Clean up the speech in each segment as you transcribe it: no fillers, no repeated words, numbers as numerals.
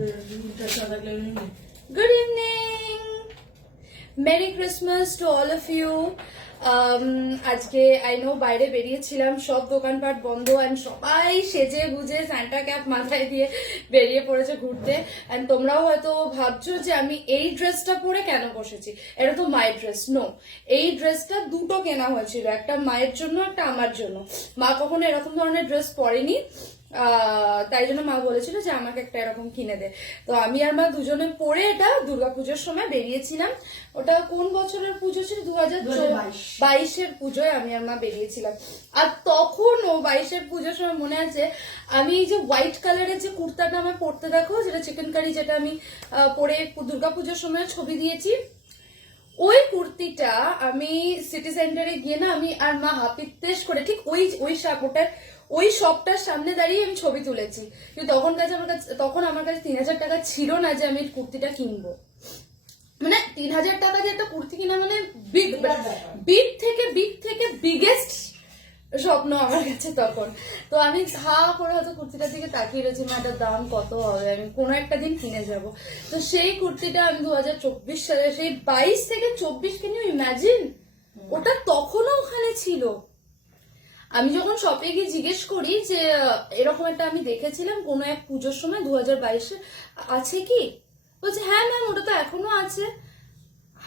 Good evening. Merry Christmas to all of you. আজকে I know বাইরে বেরিয়েছিলাম, সব দোকানপাট বন্ধ এন্ড সবাই সেজে গুজে সান্টা ক্যাপ মাথায় দিয়ে বেরিয়ে পড়েছে ঘুরতে। এন্ড তোমরাও হয়তো ভাবছো যে আমি এই ড্রেসটা পরে কেন বসেছি, এটা তো মায়ের ড্রেস। নো, এই ড্রেসটা দুটো কেনা হয়েছিল, একটা মায়ের জন্য একটা আমার জন্য। মা কখনো এরকম ধরনের ড্রেস পরেনি, তাই জন্য মা বলেছিল যে আমাকে একটা এরকম কিনে দে। তো আমি আর মা দুজনে পরে এটা দুর্গাপুজোর সময় বেরিয়েছিলাম। ওটা কোন বছরের পুজো ছিল? 2022-এর পুজোয় আমি আর মা বেরিয়েছিলাম। আর তখন ও 22-এর পুজোর সময় মনে আছে, আমি এই যে হোয়াইট কালারের যে কুর্তাটা আমার পরতে দেখো, যেটা চিকেন কারি, যেটা আমি পরে দুর্গাপুজোর সময় ছবি দিয়েছি, ওই কুর্তিটা আমি সিটি সেন্টারে গিয়ে না, আমি আর মা হাপিত্তেশ করে ঠিক ওই শপটার সামনে দাঁড়িয়ে আমি ছবি তুলেছি। কিন্তু তখন আমার কাছে 3000 টাকা ছিল না যে আমি কুর্তিটা কিনবো। মানে 3000 টাকা দিয়ে একটা কুর্তি কিনা মানে বিগ থেকে বিগেস্ট স্বপ্ন আমার কাছে তখন। তো আমি হা করে হয়তো কুর্তিটার দিকে তাকিয়ে রয়েছি, এটার দাম কত হবে, আমি কোনো একটা দিন কিনে যাব। তো সেই কুর্তিটা আমি 2024 সালে, সেই 22 থেকে 24, কেন ইমাজিন, ওটা তখনও ওখানে ছিল। আমি যখন শপে গিয়ে জিজ্ঞেস করি যে এরকম একটা আমি দেখেছিলাম কোনো এক পুজোর সময় 2022-এ, আছে কি? বলছে হ্যাঁ ম্যাম, ওটা তো এখনো আছে।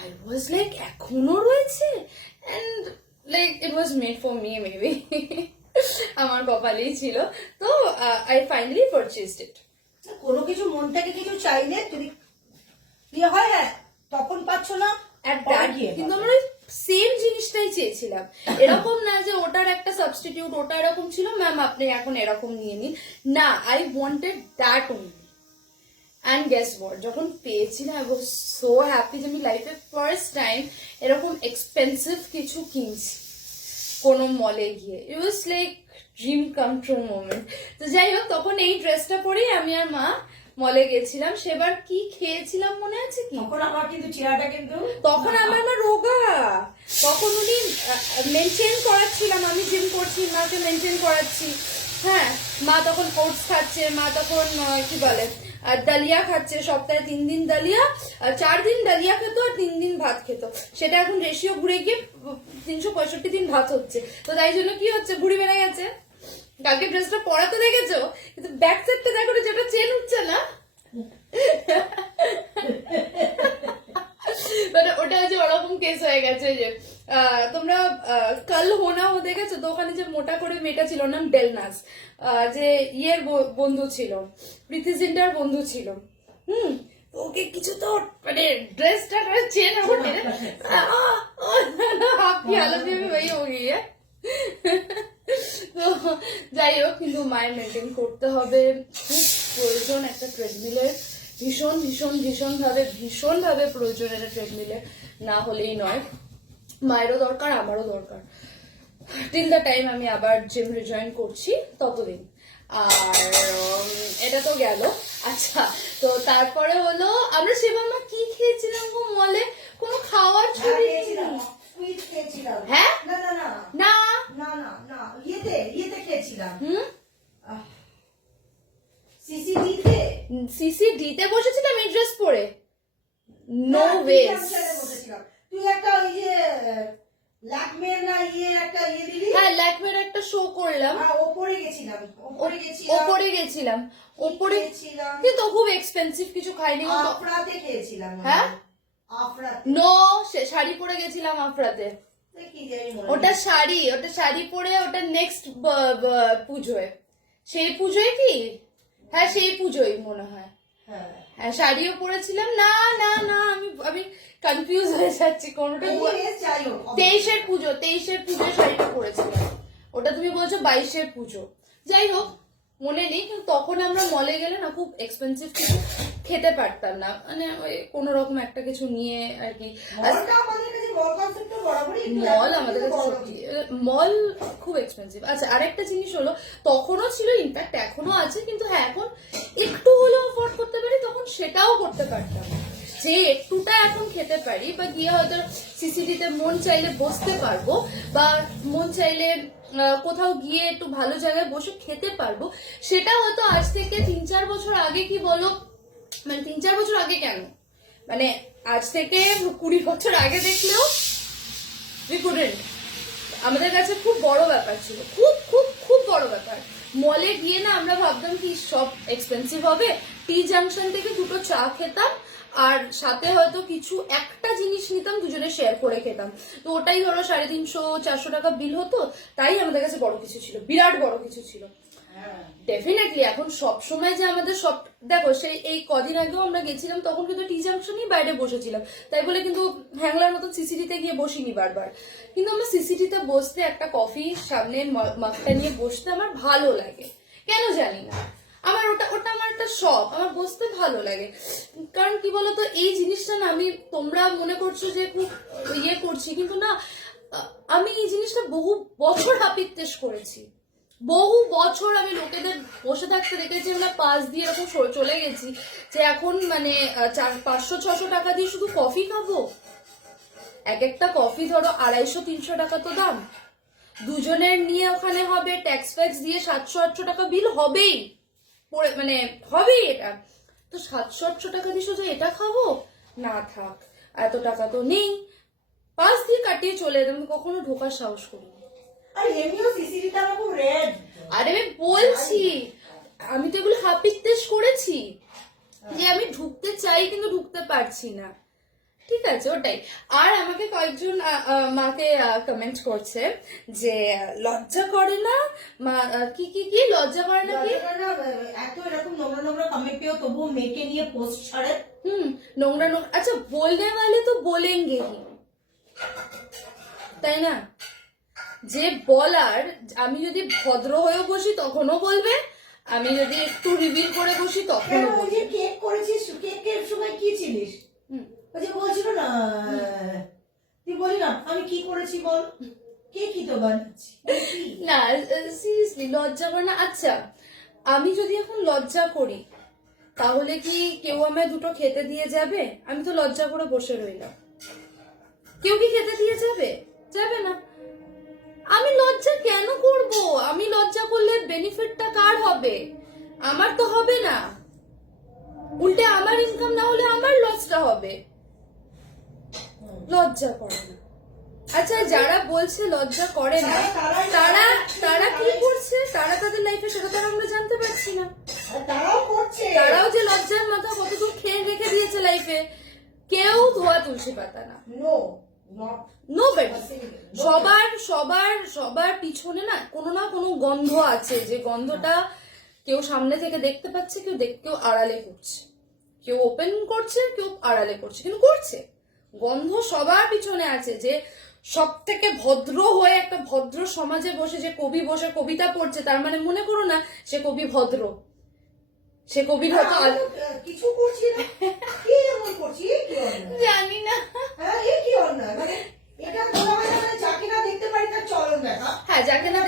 আই ওয়াজ লাইক, এখনো রয়েছে? And like it was made for me maybe. আমার কপালেই ছিল। তো আই ফাইনালি পারচেজড ইট। কোনো কিছু মন থেকে কিছু চাইলে যদি ইয়ে হয়, হ্যাঁ তখন পাচ্ছ না, কিন্তু আমরা সেম জিনিসটাই চেয়েছিলাম। এরকম না যে ওটার একটা সাবস্টিটিউট, ওটা এরকম ছিল ম্যাম আপনি এখন এরকম নিয়ে নিন, না, I wanted that only. And guess what, যখন পেয়েছিলাম আই ওয়াজ সো হ্যাপি যে আমি লাইফে ফার্স্ট টাইম এরকম এক্সপেন্সিভ কিছু কিনছি কোনো মলে গিয়ে। It was like dream come true moment. তো যাই হোক, তখন এই ড্রেসটা পরেই আমি আর মা মলে গেছিলাম। সেবার কি খেয়েছিলাম মনে আছে কি? তখন আমার কিন্তু চেহারাটা কিন্তু, তখন আমার মা রোগা, তখন উনি মেনটেন করাচ্ছিলাম, আমি জিম করছি, মাকে মেনটেন করাচ্ছি। হ্যাঁ, মা তখন ওটস খাচ্ছে, মা তখন কি বলে ডালিয়া খাচ্ছে, সপ্তাহে 3 দিন ডালিয়া, 4 দিন ডালিয়া খেত আর 3 দিন ভাত খেত। সেটা এখন রেশিও ঘুরে গিয়ে 365 দিন ভাত হচ্ছে। তো তাই জন্য কি হচ্ছে, বুড়ি বেড়ে গেছে। কালকে ড্রেসটা পরাতে দেখেছো, কিন্তু ব্যাক সাইডটা দেখো, যেটা চেন হচ্ছে না, মানে ওটা হচ্ছে ওরকম কেস হয়ে গেছে। যে তোমরা কাল হোনা ও দেখেছো তো, ওখানে যে মোটা করে মেয়েটা ছিল, নাম ডেলনাস, যে ইয়ের বন্ধু ছিল, প্রীতি জিন্টার বন্ধু ছিল। ওকে কিছু তো মানে ড্রেসটা চেন होने आपकी हालत में भी वही हो गई है। তো যাই হোক, কিন্তু মায়ের মেনটেন করতে হবে, খুব প্রয়োজন একটা ট্রেডমিলের, ভীষণ ভাবে প্রয়োজন একটা ট্রেডমিলের, না হলেই নয়। মায়েরও দরকার, আমারও দরকার। টিল দ্য টাইম আমি আবার জিম রিজয়েন করছি ততদিন। আর এটা তো গেল। আচ্ছা, তো তারপরে হলো আমরা সেবার মা কি খেয়েছিলাম গো মলে? কোনো খাওয়ার ছবি খেয়েছিলাম। হ্যাঁ, না না না না না না না, ইয়েতে খেয়েছিলাম। সিসিডিতে বসেছিলাম এই ড্রেস পরে? No way. তুই একটা ওই যে ল্যাকমের না একটা দিলি? হ্যাঁ, ল্যাকমের একটা শো করলাম, ওপরে গেছিলাম কিন্তু খুব এক্সপেন্সিভ কিছু খাইনি। আফরাতে খেয়েছিলাম। হ্যাঁ, আফরাতে। নো, শাড়ি পরে গেছিলাম আফরাতে। ওটা শাড়ি পরে, ওটা নেক্সট পুজোয়। সেই পুজোয় কি? হ্যাঁ, সেই পুজোই মনে হয়। হ্যাঁ, শাড়িও পরেছিলাম। না না না, আমি কনফিউজ হয়ে যাচ্ছি কোনটা। 23-এর পুজোয় শাড়িটা পরেছিলাম। ওটা তুমি বলছো 22-এর পুজো। যাই হোক, মনে নেই। কিন্তু তখন আমরা মলে গেলে না, খুব এক্সপেন্সিভ কিছু খেতে পারতাম না, মানে ওই কোন রকম একটা কিছু নিয়ে আর কি। মল আমাদের কাছে, মল খুব এক্সপেন্সিভ। আচ্ছা, আরেকটা জিনিস হলো, তখনও ছিল, ইনফ্যাক্ট এখনো আছে, কিন্তু হ্যাঁ এখন একটু হলেও অ্যাফোর্ড করতে পারি, তখন সেটাও করতে পারতাম। যে একটুটা এখন খেতে পারি, বা গিয়ে হয়তো সিসিডিতে মন চাইলে বসতে পারবো, বা মন চাইলে কোথাও গিয়ে একটু ভালো জায়গায় বসে খেতে পারবো, সেটা হয়তো আজ থেকে 3-4 বছর আগে কি বলো মানে 3-4 বছর আগে কেন, মানে আজ থেকে 20 বছর আগে দেখলেও we couldn't। আমাদের কাছে খুব বড় ব্যাপার ছিল, খুব খুব খুব বড় ব্যাপার। মলে গিয়ে না আমরা ভাবতাম কি সব এক্সপেন্সিভ হবে, টি জাংশন থেকে 2টো চা খেতাম আর সাথে হয়তো কিছু একটা জিনিস নিতাম, দুজনে শেয়ার করে খেতাম। তো ওটাই ধরো 350-400 টাকা বিল হতো, তাই আমাদের কাছে বড় কিছু ছিল, বিরাট বড় কিছু ছিল। ডেফিনেটলি এখন সব সময় যে আমাদের সব, দেখো সেই এই কদিন আগেও আমরা গেছিলাম, তখন কিন্তু টি জাংশনই বাইরে বসেছিলাম, তাই বলে কিন্তু হ্যাংলার মতো সিসিটিতে গিয়ে বসিনি বারবার। কিন্তু আমরা সিসিটিতে বসতে, একটা কফি সামনে মাগটা নিয়ে বসতে আমার ভালো লাগে, কেন জানি না, আমার ওটা ওটা আমার একটা শখ, আমার বসতে ভালো লাগে। কারণ কি বলতো, এই জিনিসটা না, আমি, তোমরা মনে করছো যে খুব ইয়ে করছি, কিন্তু না, আমি এই জিনিসটা বহু বছর হাপিত্তেশ করেছি, বহু বছর আমি লোকেদের বসে থাকতে দেখেছি, আমরা পাশ দিয়ে এরকম চলে গেছি যে এখন মানে 500-600 টাকা দিয়ে শুধু কফি খাবো। এক একটা কফি ধরো 250-300 টাকা তো দাম, দুজনের নিয়ে ওখানে হবে ট্যাক্স ফ্যাক্স দিয়ে 700-800 টাকা বিল হবেই, মানে হবেই এটা। তো 700-800 টাকা দিয়ে শুধু এটা খাবো না, থাক, এত টাকা তো নেই, পাশ দিয়ে কাটিয়ে চলে যেতাম, কখনো ঢোকার সাহস করি। আর এমনিও সিসিটিভিটা আমার খুব রেড। আরে আমি বলছি, আমি তো এগুলো হাপিত্তেশ করেছি যে আমি ঢুকতে চাই কিন্তু ঢুকতে পারছি না, ঠিক আছে ওটাই। আর আমাকে কয়েকজন মাকে কমেন্ট করছে যে লজ্জা করে না মা, কি কি কি লজ্জা করে না, কি এত এরকম নোংরা নোংরা কমেন্ট পেও তবুও মেয়েকে নিয়ে পোস্ট ছাড়ে। নোংরা নোংরা, আচ্ছা বলনে वाले তো বলেंगे ही, তাই না? যে বলার, আমি যদি ভদ্র হয়েও বসি তখনও বলবে, আমি যদি একটু রিভিল করে বসি তখনও ওই যে কেক করেছিস, কেকের সময় কি ছিলিস? ওই যে বলছিল না, তুই বলি না আমি কি করেছি বল, কে কি তো বানাচ্ছি না, সিরিয়াসলি লজ্জা করে না। আচ্ছা আমি যদি এখন লজ্জা করি তাহলে কি কেউ আমায় দুটো খেতে দিয়ে যাবে? আমি তো লজ্জা করে বসে রইলাম, কেউ কি খেতে দিয়ে যাবে? যাবে না। আমি লজ্জা কেন করব? আমি লজ্জা করলে বেনিফিটটা কার হবে? আমার তো হবে না, উল্টে আমার ইনকাম না হলে আমার লসটা হবে। লজ্জা করে না। আচ্ছা যারা বলছে লজ্জা করে না, তারা তারা কি করছে? তারা তাদের লাইফে, সেটা তো আমরা জানতে পারছি না। তারাও করছে, তারাও যে লজ্জার মাথা কতদূর খেয়ে রেখে দিয়েছে লাইফে, কেউ ধোয়া তুলসী পাতা না। No not nobody. সবার সবার সবার পিছনে না কোনো গন্ধ আছে, যে গন্ধটা কেউ সামনে থেকে দেখতে পাচ্ছে, কেউ আড়ালে করছে, কেউ ওপেন করছে, কেউ আড়ালে করছে, কিন্তু করছে। গন্ধ সবার পিছনে আছে। যে সব থেকে ভদ্র হয়ে একটা ভদ্র সমাজে বসে যে কবি বসে কবিতা পড়ছে, তার মানে মনে করো না সে কবি ভদ্র, সে কবির হয়তো কিছু করছি না, কি এমন করছি, জানি না। হ্যাঁ এ কি অন্যায়, মানে এটা বলা হয় না, মানে যাকে না দেখতে পারি তার চলন দেখা। হ্যাঁ, যাকে না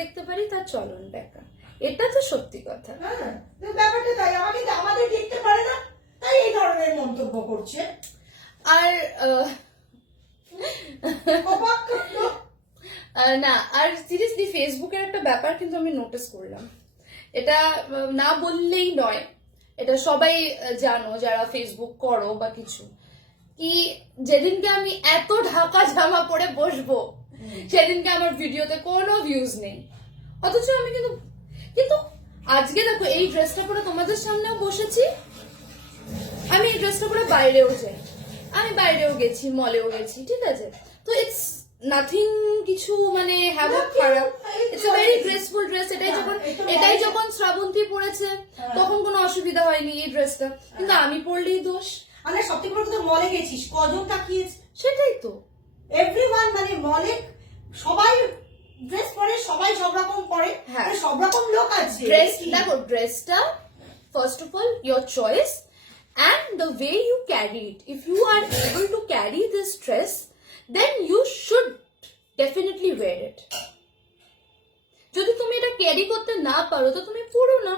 দেখতে পারি তার চলন দেখা, এটা তো সত্যি কথা। হ্যাঁ ব্যাপারটা তাই, আমাদের দেখতে পারে না তাই এই ধরনের মন্তব্য করছে। আর অবাক লোক। না, আর সিরিয়াসলি ফেসবুকের একটা ব্যাপার কিন্তু আমি নোটিস করলাম, এটা না বললেই নয়, এটা সবাই জানো যারা ফেসবুক করো বা কিছু, কি যেদিনকে আমি এত ঢাকা জামা পরে বসবো সেদিনকে আমার ভিডিওতে কোনো ভিউজ নেই, অথচ আমি কিন্তু আজকে দেখো এই ড্রেসটা পরে তোমাদের সামনেও বসেছি, আমি এই ড্রেসটা পরে বাইরেও যাই, আমি বাইরেও গেছি, মলেও গেছি, ঠিক আছে, তো ইটস নাথিং কিছু মানে হ্যাভক খারাপ, it's a very graceful dress. এটাই যখন শ্রাবন্তী পরেছে তখন কোনো অসুবিধা হয়নি এই ড্রেসটা, কিন্তু আমি পরলেই দোষ। মানে সত্যি করে তো মলে গেছিস, কজন তাকিয়েছে? সেটাই তো, এভরিওয়ান, মানে মলে সবাই ড্রেস পরে, সবাই সব রকম পরে, হ্যাঁ সব রকম লোক আছে। ড্রেস দেখো, ড্রেসটা first of all your choice and the way you carry it. If you are able to carry this dress, then you should definitely wear it. যদি তুমি এটা ক্যারি করতে না পারো তো তুমি পরো না।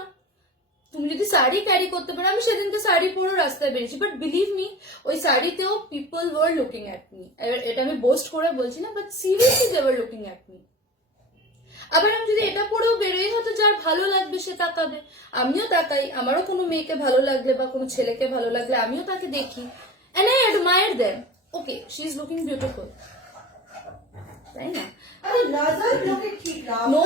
তুমি যদি শাড়ি ক্যারি করতে পারো, আমি সেদিনকে শাড়ি পরে রাস্তায় বেরিয়েছি, বাট বিলিভ মি ওই শাড়িতেও people were looking at me. এটা আমি বোস্ট করে বলছি না, but seriously they were looking at me. আবার আমি যদি এটা পরেও বেরোই, হয়তো যার ভালো লাগবে সে তাকাবে, আমিও তাকাই, আমারও কোনো মেয়েকে ভালো লাগলে বা কোনো ছেলেকে ভালো লাগলে আমিও তাকে দেখি, and I admire them. Okay, she is looking beautiful, তাই না? আরে নজর লোকে ঠিক না। নো,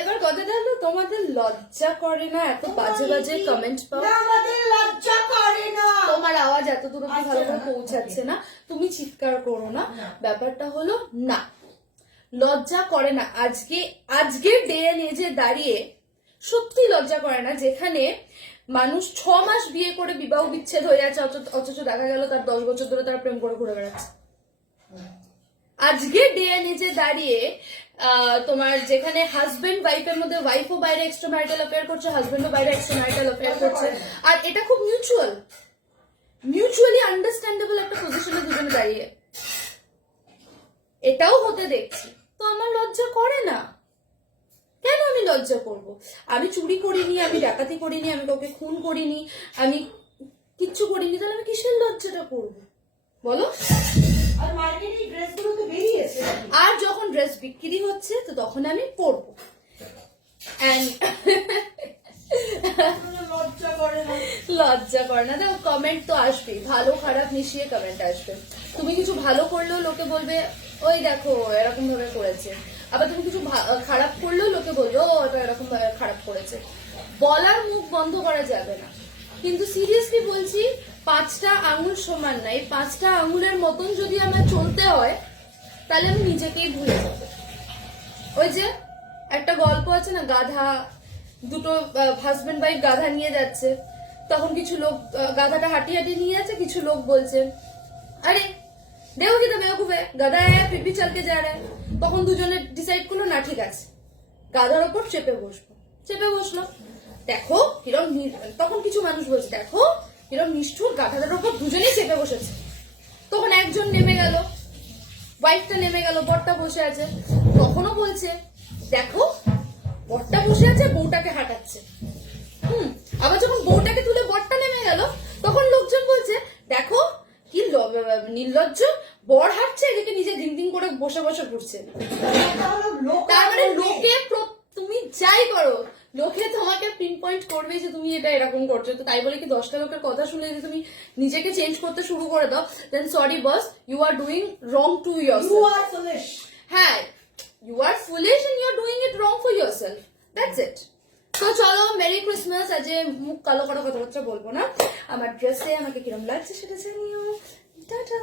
এবার কথাটা হলো, তোমাদের লজ্জা করে না এত বাজে বাজে কমেন্ট পাও? না, আমাদের লজ্জা করে না। তোমার আওয়াজ এত দূর অব্দি ভালো করে পৌঁছাচ্ছে না, তুমি চিৎকার করো না। ব্যাপারটা হলো না, লজ্জা করে না। আজকের ডে এন্ড এজে দাঁড়িয়ে সত্যি লজ্জা করে না, যেখানে মানুষ 6 মাস বিয়ে করে বিবাহ বিচ্ছেদ হয়ে যাচ্ছে, অথচ দেখা গেল তার 10 বছর ধরে তারা প্রেম করে ঘুরে বেড়াচ্ছে। আজকের ডে এন্ড এজে দাঁড়িয়ে তোমার যেখানে হাজবেন্ড ওয়াইফের মধ্যে ওয়াইফও বাইরে এক্সট্রা ম্যারিটাল অ্যাফেয়ার করছে, হাজবেন্ডও বাইরে এক্সট্রা ম্যারিটাল অ্যাফেয়ার করছে, আর এটা খুব মিউচুয়ালি আন্ডারস্ট্যান্ডেবল একটা পজিশনে দুজনে দাঁড়িয়ে এটাও হতে দেখছি, তো আমার লজ্জা করে না। কেন আমি লজ্জা করব? আমি চুরি করিনি, আমি ডাকাতি করিনি, আমি কাউকে খুন করিনি, আমি কিচ্ছু করিনি, তাহলে আমি কিসের লজ্জাটা করবো বলো? আর মার্কেটে এই ড্রেসগুলো তো বেরিয়েছে। আর যখন ড্রেস বিক্রি হচ্ছে তো তখন আমি পরবো। And লজ্জা করে না। লজ্জা করে না। দেখো, কমেন্ট তো আসবেই, ভালো খারাপ মিশিয়ে কমেন্ট আসবে। তুমি কিছু ভালো করলেও লোকে বলবে ওই দেখো এরকম ভাবে করেছে, আবার তুমি কিছু খারাপ করলেও লোকে বলবে ও এটা এরকম ভাবে খারাপ করেছে। বলার মুখ বন্ধ করা যাবে না, কিন্তু সিরিয়াসলি বলছি, 5টা আঙুল সমান না। এই 5টা আঙুলের মতন যদি আমার চলতে হয় তাহলে আমি নিজেকেই ভুলে যাব। ওই যে একটা গল্প আছে না, গাধা দুটো হাজবেন্ড ওয়াইফ গাধা নিয়ে যাচ্ছে, তখন কিছু লোক গাধাটা হাঁটিয়ে হাঁটিয়ে নিয়ে যাচ্ছে, কিছু লোক বলছে আরে দেখো কি তো বেওকুফে গাধা হ্যাঁ ফির ভি চলকে যা রা হ্যায়। তখন দুজনে ডিসাইড করলো না ঠিক আছে গাধার ওপর চেপে বসলো। দেখো কিরম, তখন কিছু মানুষ বলছে দেখো কিরম নিষ্ঠুর, গাধাটার ওপর দুজনেই চেপে বসেছে। তখন একজন নেমে গেল, ওয়াইফটা নেমে গেল, বরটা বসে আছে, তখনও বলছে দেখো বরটা বসে আছে বউটাকে হাঁটাচ্ছে। আবার যখন বউটাকে তুলে বরটা নেমে গেল, তখন লোকজন বলছে দেখো কি নির্লজ্জ, বর হাঁটছে এদিকে নিজে দিন দিন করে বসে বসে ঘুরছে। তার মানে লোকে, তুমি যাই করো লোকে তোমাকে পিন পয়েন্ট করবে যে তুমি এটা এরকম করছো। তো তাই বলে কি 10টা লোকের কথা শুনে যদি তুমি নিজেকে চেঞ্জ করতে শুরু করে দাও, then sorry boss, you are doing wrong to yourself. হ্যাঁ, you are foolish and you are doing it wrong for yourself. That's it. তো চলো, মেরি ক্রিসমাস। আজ মুখ কালো করা কথাবার্তা বলবো না, আমার ড্রেসে আমাকে কিরম লাগছে সেটা জানিও। টাটা।